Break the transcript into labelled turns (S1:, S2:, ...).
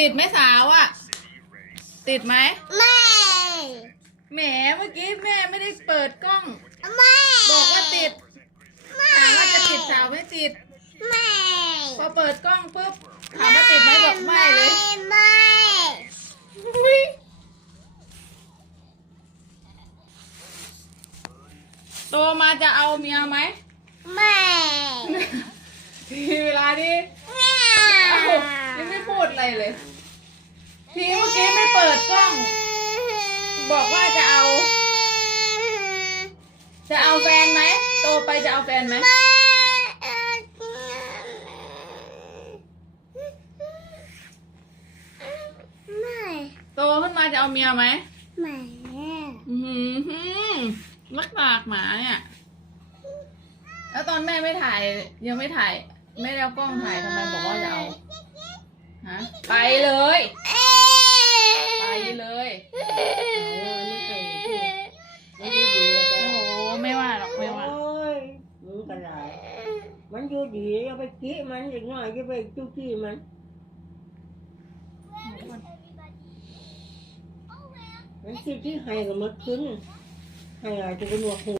S1: ติดไหมสาวอะติดไหมไม่แหมเมื่อกี้แม่ไม่ได้เปิดกล้องไม่บอกว่าติดถามว่าจะติดสาวไม่ติดไม่พอเปิดกล้องปุ๊บถามว่าติดไหมบอกไม่เลยโตมาจะเอาเมียไหมไม่ทีเวลานีไรเลยพี่เมื่อกี้ไม่เปิดกล้อง บอกว่าจะเอา จะเอาแฟนไหมโตไปจะเอาแฟนไหมจะเอาเมียไหมไม่ฮึมลักปากหมาเนี่ย แล้วตอนแม่ไม่ถ่ายยังไม่ถ่าย ไม่แล้วกล้องถ่ายทำไมบอกว่าจะเอาฮะไปเลย ไปเลย โอ้ไม่ว่าหรอกไม่ว่ามึง
S2: กระไรมันอยู่ดีจาไปขี้มัน อีกหน่อยจะไปจุกี้มันมันสิกี้ให้กับมดขึ้น ให้อะไรจะเป็นหัวหู